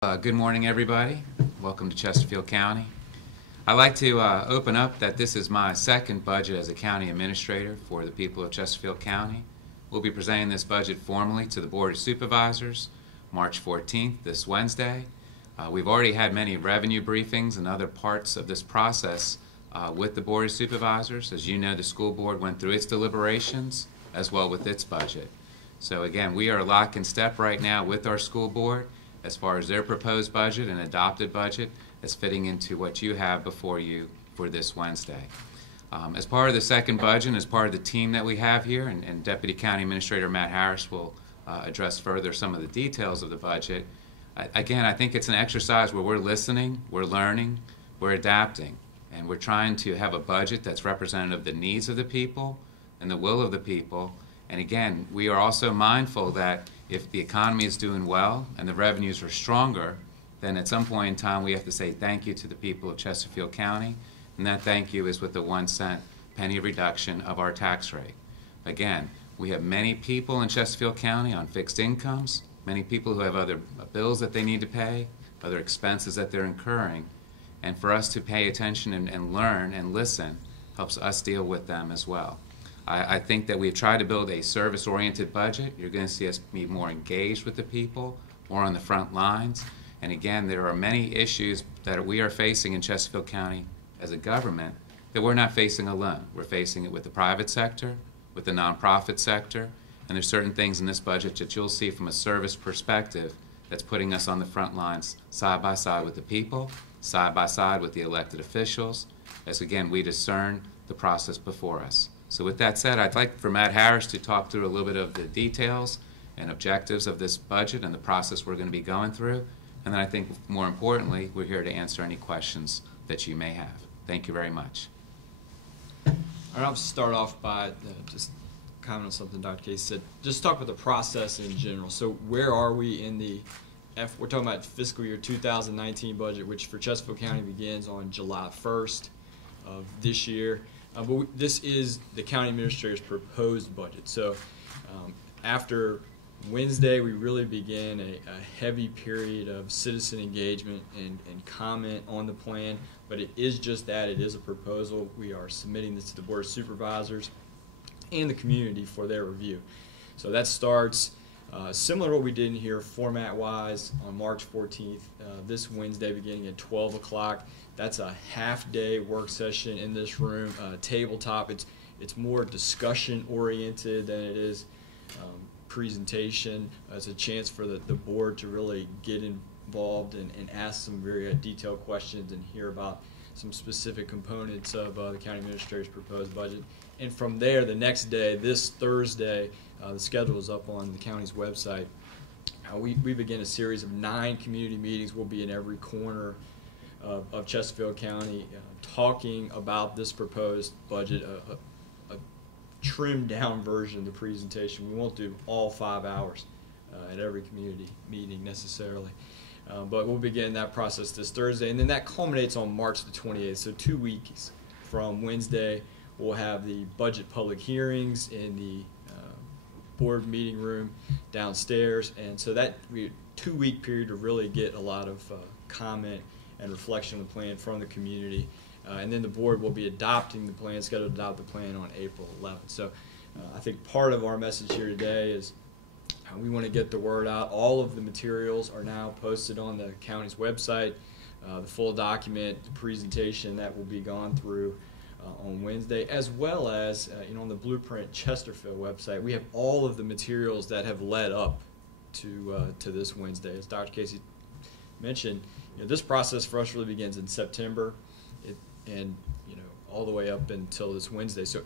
Good morning, everybody. Welcome to Chesterfield County. I'd like to open up that this is my second budget as a county administrator for the people of Chesterfield County. We'll be presenting this budget formally to the Board of Supervisors March 14th, this Wednesday. We've already had many revenue briefings and other parts of this process with the Board of Supervisors. As you know, the school board went through its deliberations as well with its budget. So again, we are lock and step right now with our school board as far as their proposed budget and adopted budget is fitting into what you have before you for this Wednesday. As part of the second budget, as part of the team that we have here, and Deputy County Administrator Matt Harris will address further some of the details of the budget. Again, I think it's an exercise where we're listening, we're learning, we're adapting, and we're trying to have a budget that's representative of the needs of the people and the will of the people. And again, we are also mindful that if the economy is doing well and the revenues are stronger, then at some point in time we have to say thank you to the people of Chesterfield County, and that thank you is with the 1 cent penny reduction of our tax rate. Again, we have many people in Chesterfield County on fixed incomes, many people who have other bills that they need to pay, other expenses that they're incurring, and for us to pay attention and learn and listen helps us deal with them as well. I think that we've tried to build a service-oriented budget. You're going to see us be more engaged with the people, more on the front lines. And again, there are many issues that we are facing in Chesterfield County as a government that we're not facing alone. We're facing it with the private sector, with the nonprofit sector, and there's certain things in this budget that you'll see from a service perspective that's putting us on the front lines side by side with the people, side by side with the elected officials, as again we discern the process before us. So with that said, I'd like for Matt Harris to talk through a little bit of the details and objectives of this budget and the process we're going to be going through. And then I think more importantly, we're here to answer any questions that you may have. Thank you very much. All right, I'll start off by just comment on something Dr. Case said. Just talk about the process in general. So where are we in the we're talking about fiscal year 2019 budget, which for Chesterfield County begins on July 1st of this year. But this is the county administrator's proposed budget. So after Wednesday, we really begin a heavy period of citizen engagement and comment on the plan. But it is just that. It is a proposal. We are submitting this to the Board of Supervisors and the community for their review. So that starts similar to what we did in here format-wise on March 14th, this Wednesday beginning at 12 o'clock. That's a half-day work session in this room, tabletop. It's more discussion-oriented than it is presentation. It's a chance for the board to really get involved and ask some very detailed questions and hear about some specific components of the county administrator's proposed budget. And from there, the next day, this Thursday, the schedule is up on the county's website. We begin a series of 9 community meetings. We'll be in every corner of Chesterfield County talking about this proposed budget, a trimmed down version of the presentation. We won't do all 5 hours at every community meeting necessarily. But we'll begin that process this Thursday, and then that culminates on March the 28th, so 2 weeks from Wednesday. We'll have the budget public hearings in the board meeting room downstairs, and so that will be a 2-week period to really get a lot of comment and reflection on the plan from the community. And then the board will be adopting the plan, scheduled to adopt the plan on April 11th. So I think part of our message here today is we want to get the word out. All of the materials are now posted on the county's website. The full document, the presentation that will be gone through on Wednesday, as well as on the Blueprint Chesterfield website. We have all of the materials that have led up to this Wednesday. As Dr. Casey mentioned, this process for us really begins in September, and all the way up until this Wednesday. So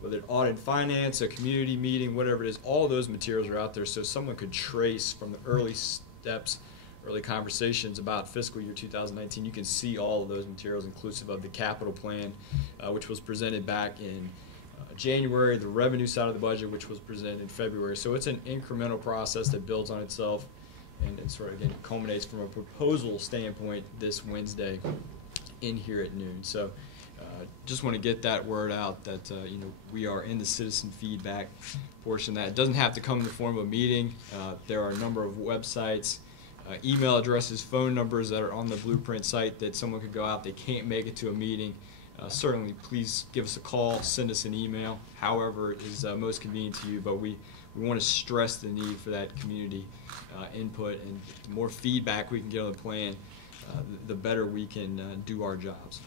whether it's audit and finance, a community meeting, whatever it is, all those materials are out there, so someone could trace from the early steps, early conversations about fiscal year 2019. You can see all of those materials inclusive of the capital plan, which was presented back in January, the revenue side of the budget, which was presented in February. So it's an incremental process that builds on itself and sort of, again, culminates from a proposal standpoint this Wednesday in here at noon. So just want to get that word out that we are in the citizen feedback portion. That it doesn't have to come in the form of a meeting. There are a number of websites email addresses, phone numbers that are on the Blueprint site that someone could go out, they can't make it to a meeting. Certainly, please give us a call, send us an email, however is most convenient to you, but we want to stress the need for that community input, and the more feedback we can get on the plan, the better we can do our jobs.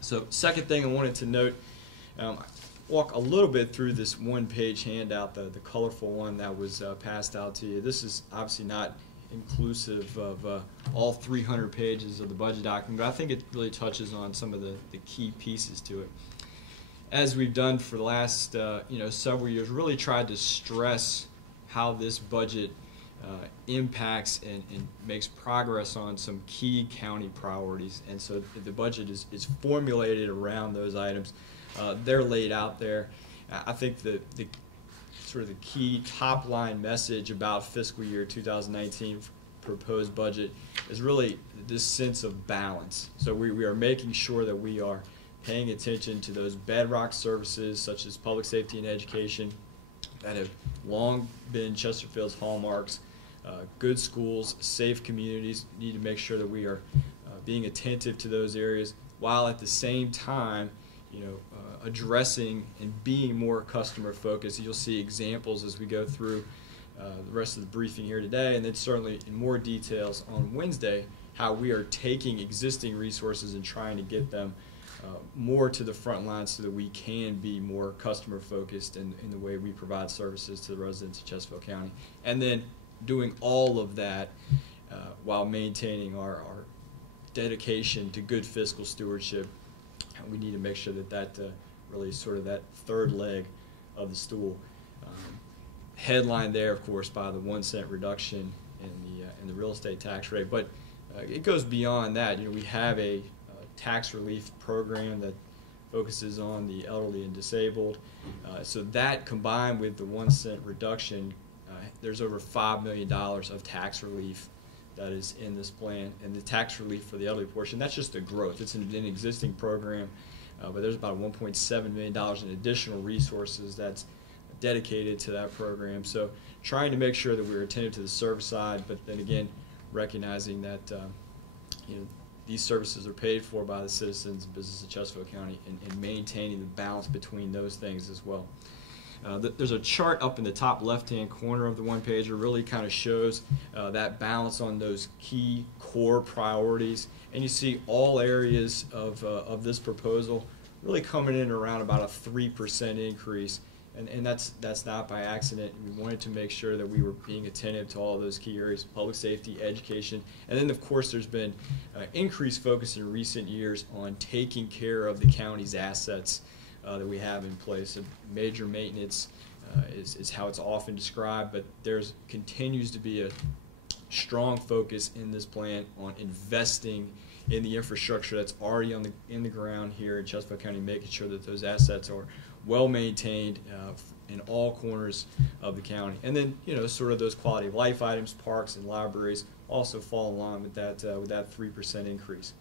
So second thing I wanted to note, walk a little bit through this one-page handout, the colorful one that was passed out to you. This is obviously not inclusive of all 300 pages of the budget document, but I think it really touches on some of the key pieces to it. As we've done for the last several years, really tried to stress how this budget impacts and makes progress on some key county priorities. And so the budget is formulated around those items. They're laid out there. I think the sort of the key top line message about fiscal year 2019 proposed budget is really this sense of balance. So we are making sure that we are paying attention to those bedrock services such as public safety and education that have long been Chesterfield's hallmarks. Good schools, safe communities, need to make sure that we are being attentive to those areas, while at the same time, addressing and being more customer focused. You'll see examples as we go through the rest of the briefing here today, and then certainly in more details on Wednesday, how we are taking existing resources and trying to get them more to the front line so that we can be more customer focused in the way we provide services to the residents of Chesterfield County. And then doing all of that while maintaining our dedication to good fiscal stewardship. We need to make sure that really is sort of that third leg of the stool. Headline there, of course, by the 1 cent reduction in the real estate tax rate, but it goes beyond that. We have a tax relief program that focuses on the elderly and disabled. So that combined with the 1 cent reduction, there's over $5 million of tax relief that is in this plan. And the tax relief for the elderly portion, that's just the growth. It's an existing program, but there's about $1.7 million in additional resources that's dedicated to that program. So trying to make sure that we're attentive to the service side, but then again, recognizing that these services are paid for by the citizens and business of Chesterfield County, and maintaining the balance between those things as well. There's a chart up in the top left-hand corner of the one-pager, really kind of shows that balance on those key core priorities. And you see all areas of this proposal really coming in around about a 3% increase. And that's not by accident. We wanted to make sure that we were being attentive to all of those key areas: public safety, education, and then of course there's been increased focus in recent years on taking care of the county's assets that we have in place. And major maintenance is how it's often described, but there's continues to be a strong focus in this plan on investing in the infrastructure that's already in the ground here in Chesterfield County, making sure that those assets are well maintained in all corners of the county. And then, sort of those quality of life items, parks and libraries also fall along with that 3% increase.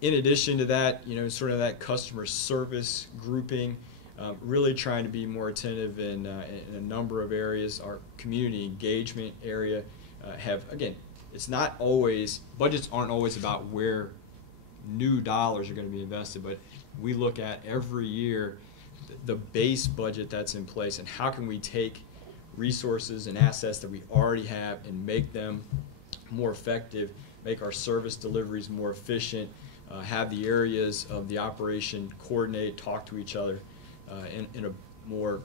In addition to that, sort of that customer service grouping, really trying to be more attentive in a number of areas. Our community engagement area it's not always, budgets aren't always about where new dollars are going to be invested, but we look at every year the base budget that's in place and how can we take resources and assets that we already have and make them more effective, make our service deliveries more efficient, have the areas of the operation coordinate, talk to each other in a more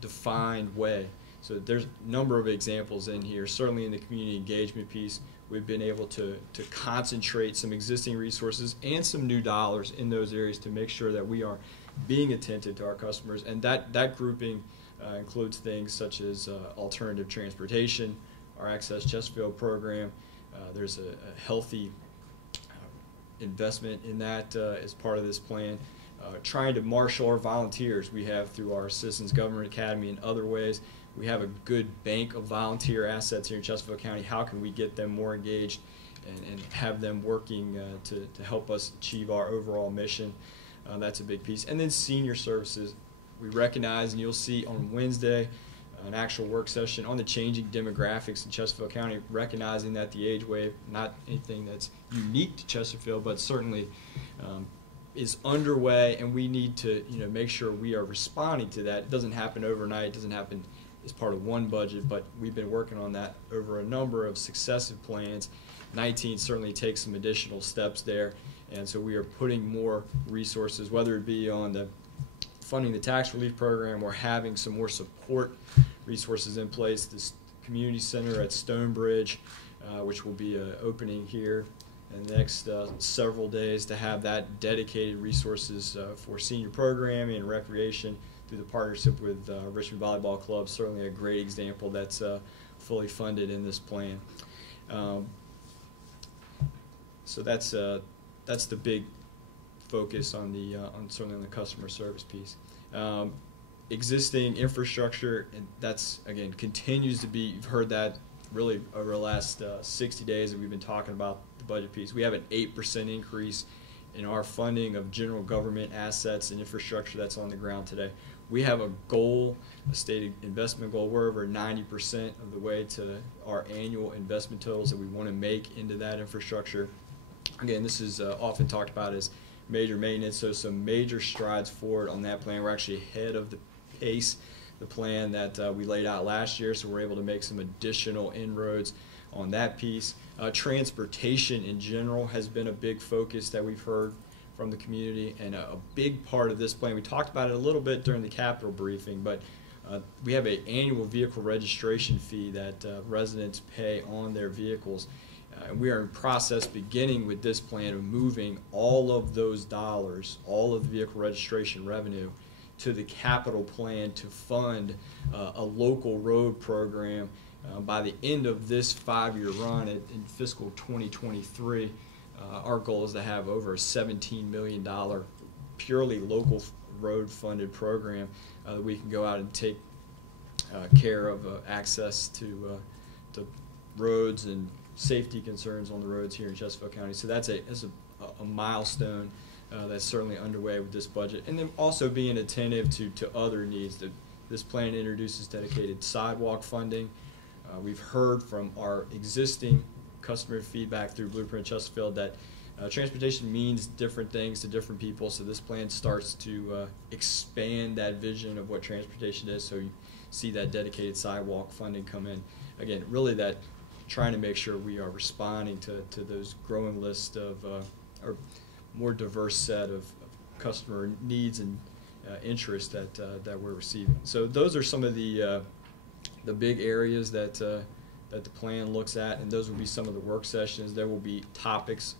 defined way. So there's a number of examples in here. Certainly in the community engagement piece, we've been able to concentrate some existing resources and some new dollars in those areas to make sure that we are being attentive to our customers. And that grouping includes things such as alternative transportation, our Access Chesterfield program. There's a healthy investment in that as part of this plan. Trying to marshal our volunteers we have through our Citizens Government Academy and other ways. We have a good bank of volunteer assets here in Chesterfield County. How can we get them more engaged and have them working to help us achieve our overall mission? That's a big piece. And then senior services. We recognize, and you'll see on Wednesday, an actual work session on the changing demographics in Chesterfield County, recognizing that the age wave, not anything that's unique to Chesterfield, but certainly is underway, and we need to make sure we are responding to that. It doesn't happen overnight. It doesn't happen as part of one budget, but we've been working on that over a number of successive plans. 19 certainly takes some additional steps there, and so we are putting more resources, whether it be on the funding the tax relief program or having some more support resources in place. This community center at Stonebridge, which will be opening here in the next several days, to have that dedicated resources for senior programming and recreation through the partnership with Richmond Volleyball Club. Certainly a great example that's fully funded in this plan. So that's the big focus on the certainly on the customer service piece. Existing infrastructure, and that's again continues to be. You've heard that really over the last 60 days that we've been talking about the budget piece. We have an 8% increase in our funding of general government assets and infrastructure that's on the ground today. We have a goal, a stated investment goal. We're over 90% of the way to our annual investment totals that we want to make into that infrastructure. Again, this is often talked about as major maintenance, so some major strides forward on that plan. We're actually ahead of the pace, the plan that we laid out last year, so we're able to make some additional inroads on that piece. Transportation in general has been a big focus that we've heard from the community, and a big part of this plan, we talked about it a little bit during the Capitol briefing, but we have an annual vehicle registration fee that residents pay on their vehicles. We are in process, beginning with this plan, of moving all of those dollars, all of the vehicle registration revenue, to the capital plan to fund a local road program. By the end of this 5-year run in fiscal 2023, our goal is to have over a $17 million purely local road funded program that we can go out and take care of access to roads and safety concerns on the roads here in Chesterfield County. So that's a milestone that's certainly underway with this budget. And then also being attentive to other needs. This plan introduces dedicated sidewalk funding. We've heard from our existing customer feedback through Blueprint Chesterfield that transportation means different things to different people, so this plan starts to expand that vision of what transportation is, so you see that dedicated sidewalk funding come in. Again, really that trying to make sure we are responding to those growing list of or more diverse set of customer needs and interests that we're receiving. So those are some of the big areas that the plan looks at, and those will be some of the work sessions. There will be topics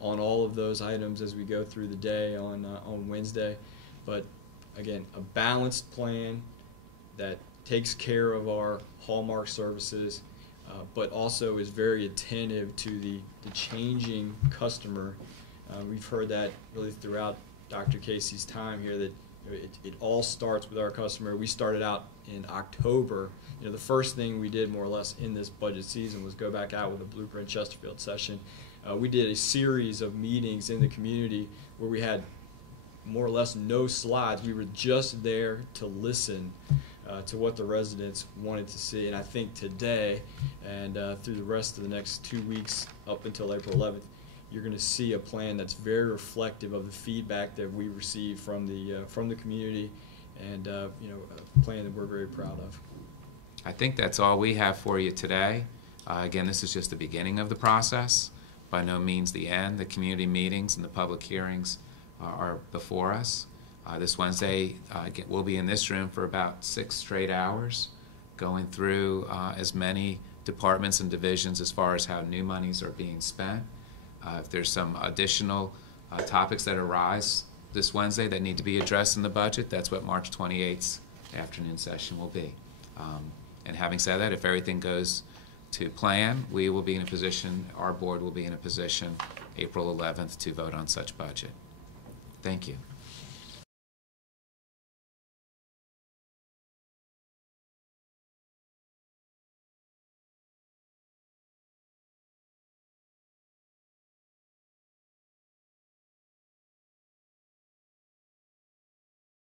on all of those items as we go through the day on Wednesday. But again, a balanced plan that takes care of our hallmark services, but also is very attentive to the changing customer. We've heard that really throughout Dr. Casey's time here, that it all starts with our customer. We started out in October. The first thing we did more or less in this budget season was go back out with a Blueprint Chesterfield session. We did a series of meetings in the community where we had more or less no slides. We were just there to listen to what the residents wanted to see. And I think today and through the rest of the next 2 weeks up until April 11th, you're going to see a plan that's very reflective of the feedback that we receive from the community, and a plan that we're very proud of. I think that's all we have for you today. Again, this is just the beginning of the process. By no means the end. The community meetings and the public hearings are before us. This Wednesday, we'll be in this room for about 6 straight hours, going through as many departments and divisions as far as how new monies are being spent. If there's some additional topics that arise this Wednesday that need to be addressed in the budget, that's what March 28th's afternoon session will be. And having said that, if everything goes to plan, we will be in a position, our board will be in a position April 11th to vote on such budget. Thank you.